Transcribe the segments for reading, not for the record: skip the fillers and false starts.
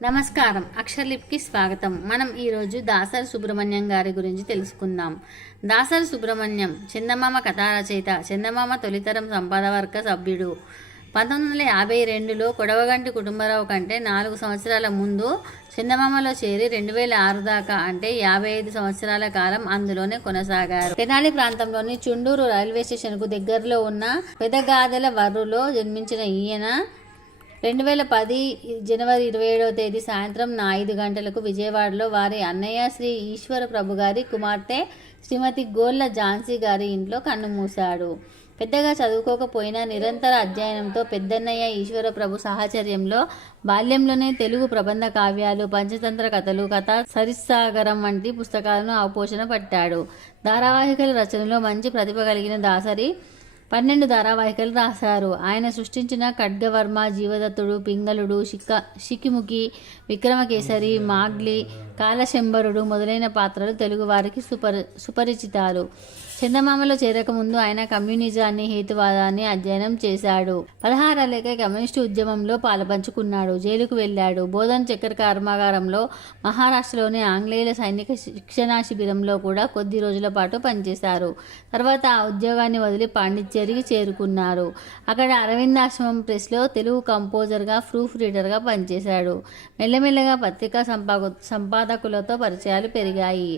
నమస్కారం. అక్షరలిప్కి స్వాగతం. మనం ఈరోజు దాసరి సుబ్రహ్మణ్యం గారి గురించి తెలుసుకుందాం. దాసరి సుబ్రహ్మణ్యం చందమామ కథా రచయిత, చందమామ తొలితరం సంపాదవర్గ సభ్యుడు. 1952లో కొడవగంటి కుటుంబరావు కంటే 4 సంవత్సరాల ముందు చందమామలో చేరి 2006 దాకా అంటే 55 సంవత్సరాల కాలం అందులోనే కొనసాగారు. తెనాలి ప్రాంతంలోని చుండూరు రైల్వే స్టేషన్కు దగ్గరలో ఉన్న పెదగాదెల వర్రులో జన్మించిన ఈయన 2010 జనవరి 27వ తేదీ సాయంత్రం 5 గంటలకు విజయవాడలో వారి అన్నయ్య శ్రీ ఈశ్వర ప్రభు గారి కుమార్తె శ్రీమతి గోళ్ళ ఝాన్సీ గారి ఇంట్లో కన్నుమూశాడు. పెద్దగా చదువుకోకపోయినా నిరంతర అధ్యయనంతో పెద్దన్నయ్య ఈశ్వర ప్రభు సాహచర్యంలో బాల్యంలోనే తెలుగు ప్రబంధ కావ్యాలు, పంచతంత్ర కథలు, కథా సరిస్సాగరం వంటి పుస్తకాలను అవపోషణ పట్టాడు. ధారావాహికల రచనలో మంచి ప్రతిభ కలిగిన దాసరి 12 ధారావాహికలు రాశారు. ఆయన సృష్టించిన ఖడ్గవర్మ, జీవదత్తుడు, పింగళుడు, శిఖిముఖి, విక్రమకేసరి, మాగ్లి, కాలశంబరుడు మొదలైన పాత్రలు తెలుగువారికి సుపరిచితాలు. చందమామలో చేరకముందు ఆయన కమ్యూనిజాన్ని, హేతువాదాన్ని అధ్యయనం చేశాడు. 16 ఏళ్లకే కమ్యూనిస్టు ఉద్యమంలో పాలుపంచుకున్నాడు. జైలుకు వెళ్ళాడు. బోధన్ చక్కెర కర్మాగారంలో, మహారాష్ట్రలోని ఆంగ్లేయుల సైనిక శిక్షణా శిబిరంలో కూడా కొద్ది రోజుల పాటు పనిచేశారు. తర్వాత ఆ ఉద్యోగాన్ని వదిలి పాండిచ్చేరికి చేరుకున్నారు. అక్కడ అరవిందాశ్రమం ప్రెస్లో తెలుగు కంపోజర్గా, ప్రూఫ్ రీడర్గా పనిచేశాడు. మెల్లమెల్లగా పత్రికా సంపాదకులతో పరిచయాలు పెరిగాయి.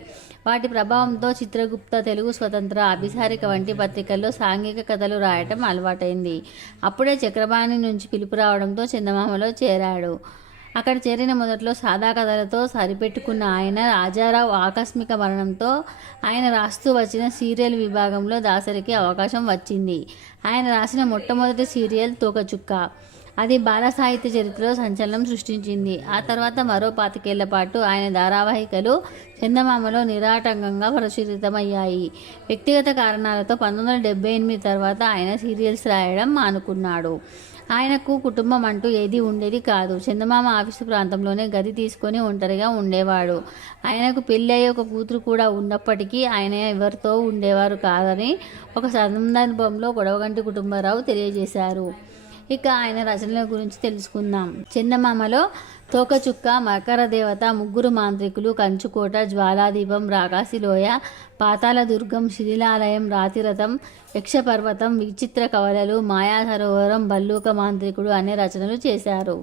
వాటి ప్రభావంతో చిత్రగుప్త, తెలుగు స్వతంత్ర, అభిసారిక వంటి పత్రికల్లో సాంఘిక కథలు రాయటం అలవాటైంది. అప్పుడే చక్రపాణి నుంచి పిలుపు రావడంతో చందమామలో చేరాడు. అక్కడ చేరిన మొదట్లో సాదా కథలతో సరిపెట్టుకున్న ఆయన రాజారావు ఆకస్మిక మరణంతో ఆయన రాస్తూ వచ్చిన సీరియల్ విభాగంలో దాసరికి అవకాశం వచ్చింది. ఆయన రాసిన మొట్టమొదటి సీరియల్ తోకచుక్క. అది బాల సాహిత్య చరిత్రలో సంచలనం సృష్టించింది. ఆ తర్వాత మరో 25 ఏళ్ల పాటు ఆయన ధారావాహికలు చందమామలో నిరాటంకంగా ప్రచురితమయ్యాయి. వ్యక్తిగత కారణాలతో 1978 తర్వాత ఆయన సీరియల్స్ రాయడం మానుకున్నాడు. ఆయనకు కుటుంబం అంటూ ఏదీ ఉండేది కాదు. చందమామ ఆఫీసు ప్రాంతంలోనే గది తీసుకొని ఒంటరిగా ఉండేవాడు. ఆయనకు పెళ్ళి అయ్యే ఒక కూతురు కూడా ఉన్నప్పటికీ ఆయన ఎవరితో ఉండేవారు కాదని ఒక సందర్భంలో కొడవగంటి కుటుంబరావు తెలియజేశారు. ఇక ఆయన రచనల గురించి తెలుసుకుందాం. చందమామలో తోకచుక్క, మకర దేవత, ముగ్గురు మాంత్రికులు, కంచుకోట, జ్వాలాదీపం, రాకాసిలోయ, పాతాళ దుర్గం, శిథిలాలయం, రాతిరథం, యక్షపర్వతం, విచిత్ర కవలలు, మాయా సరోవరం, భల్లూక మాంత్రికుడు అనే రచనలు చేశారు.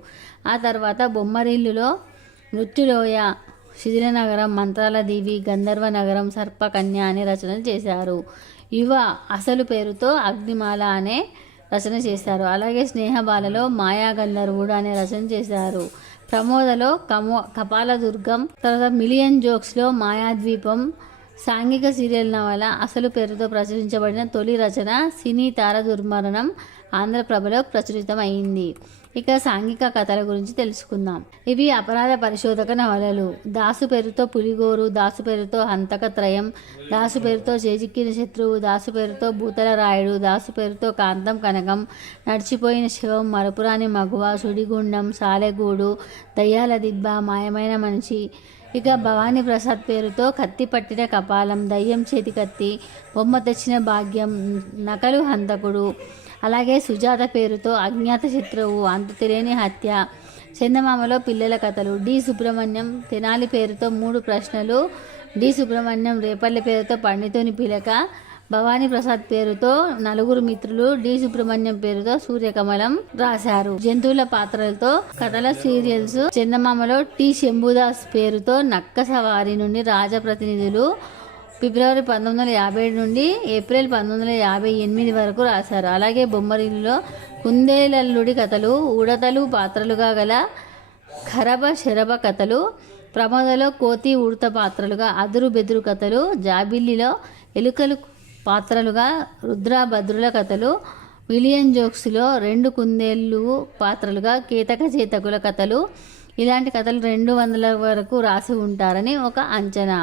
ఆ తర్వాత బొమ్మరిల్లులో మృత్యులోయ, శిథిల నగరం, మంత్రాల దీవి, గంధర్వ నగరం, సర్పకన్య అనే రచనలు చేశారు. యువ అసలు పేరుతో అగ్నిమాల అనే రచన చేశారు. అలాగే స్నేహబాలలో మాయా గంధర్వుడు అనే రచన చేశారు. ప్రమోదలో కపాలదుర్గం, తర్వాత మిలియన్ జోక్స్లో మాయాద్వీపం, సాంఘిక సీరియల్ నవల అసలు పేరుతో ప్రచురించబడిన తొలి రచన సినీ తార దుర్మరణం ఆంధ్రప్రభలో ప్రచురితం అయింది. ఇక సాంఘిక కథల గురించి తెలుసుకుందాం. ఇవి అపరాధ పరిశోధక నవలలు. దాసు పేరుతో పులిగోరు, దాసు పేరుతో హంతకత్రయం, దాసు పేరుతో చేజిక్కిన శత్రువు, దాసు పేరుతో భూతల రాయుడు, దాసు పేరుతో కాంతం కనకం, నడిచిపోయిన శివం, మరపురాని మగువ, సుడిగుండం, సాలెగూడు, దయ్యాల దిబ్బ, మాయమైన మనిషి. ఇక భవానీ ప్రసాద్ పేరుతో కత్తి పట్టిన కపాలం, దయ్యం చేతి కత్తి, బొమ్మ తెచ్చిన భాగ్యం, నకలు హంతకుడు. అలాగే సుజాత పేరుతో అజ్ఞాత శత్రువు, అంతు తెలియని హత్య. చందమామలో పిల్లల కథలు. డి సుబ్రహ్మణ్యం తెనాలి పేరుతో 3 ప్రశ్నలు, డి సుబ్రహ్మణ్యం రేపల్లి పేరుతో పండితుని పిలక, భవానీ ప్రసాద్ పేరుతో 4 మిత్రులు, డి సుబ్రహ్మణ్యం పేరుతో సూర్యకమలం రాశారు. జంతువుల పాత్రలతో కథల సీరియల్స్. చందమామలో టి శంభుదాస్ పేరుతో నక్క సవారి నుండి రాజప్రతినిధులు ఫిబ్రవరి 1957 నుండి ఏప్రిల్ 1958 వరకు రాశారు. అలాగే బొమ్మరిల్లులో కుందేలల్లుడి కథలు, ఉడతలు పాత్రలుగా గల ఖరబ శరభ కథలు, ప్రమోదలో కోతి ఉడత పాత్రలుగా అదురు బెదురు కథలు, జాబిల్లిలో ఎలుకలు పాత్రలుగా రుద్రభద్రుల కథలు, మిలియన్ జోక్స్లో 2 కుందేళ్ళు పాత్రలుగా కేతక చేతకుల కథలు. ఇలాంటి కథలు 200 వరకు రాసి ఉంటారని ఒక అంచనా.